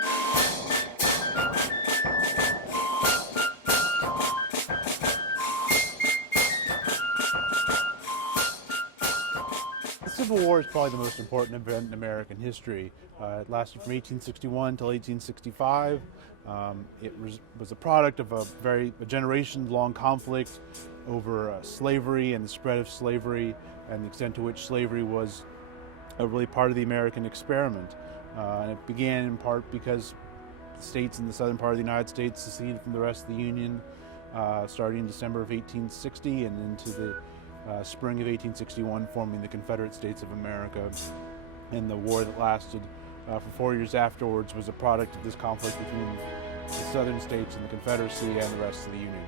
The Civil War is probably the most important event in American history. It lasted from 1861 till 1865. It was a product of a generation-long conflict over slavery and the spread of slavery and the extent to which slavery was really part of the American experiment. And it began in part because the states in the southern part of the United States seceded from the rest of the Union starting in December of 1860 and into the spring of 1861, forming the Confederate States of America. And the war that lasted for 4 years afterwards was a product of this conflict between the southern states and the Confederacy and the rest of the Union.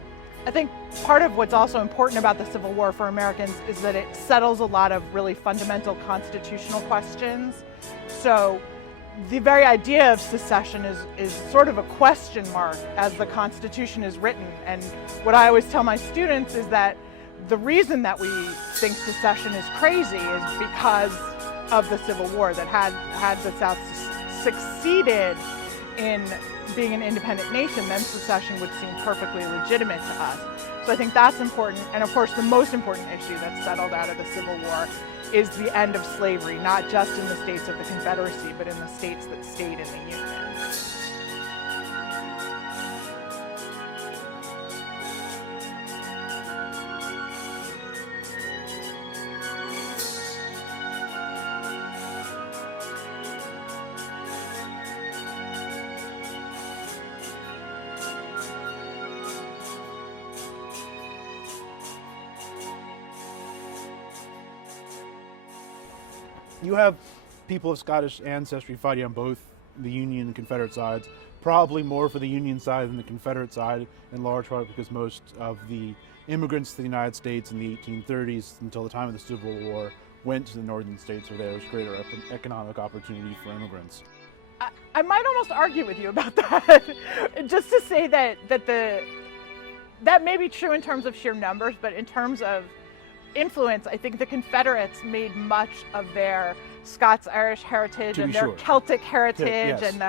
I think part of what's also important about the Civil War for Americans is that it settles a lot of really fundamental constitutional questions. So the very idea of secession is sort of a question mark as the Constitution is written. And what I always tell my students is that the reason that we think secession is crazy is because of the Civil War, that had the South succeeded in being an independent nation, then secession would seem perfectly legitimate to us. So I think that's important. And of course, the most important issue that's settled out of the Civil War is the end of slavery, not just in the states of the Confederacy, but in the states that stayed in the Union. You have people of Scottish ancestry fighting on both the Union and Confederate sides, probably more for the Union side than the Confederate side, in large part because most of the immigrants to the United States in the 1830s until the time of the Civil War went to the northern states where there was greater economic opportunity for immigrants. I might almost argue with you about that, just to say that may be true in terms of sheer numbers, but in terms of influence, I think the Confederates made much of their Scots-Irish heritage and their Celtic heritage and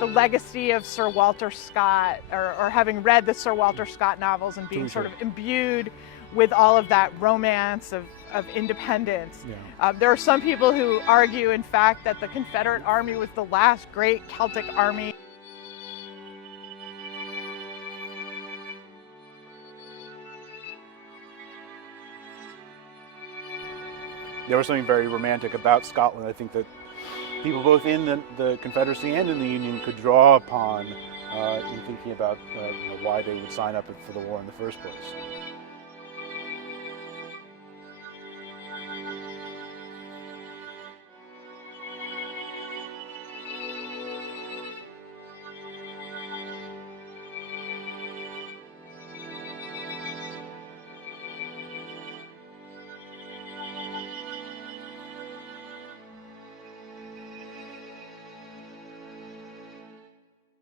the legacy of Sir Walter Scott, or having read the Sir Walter Scott novels and being sort of imbued with all of that romance of independence. Yeah. There are some people who argue, in fact, that the Confederate Army was the last great Celtic army. There was something very romantic about Scotland. I think that people both in the Confederacy and in the Union could draw upon in thinking about why they would sign up for the war in the first place.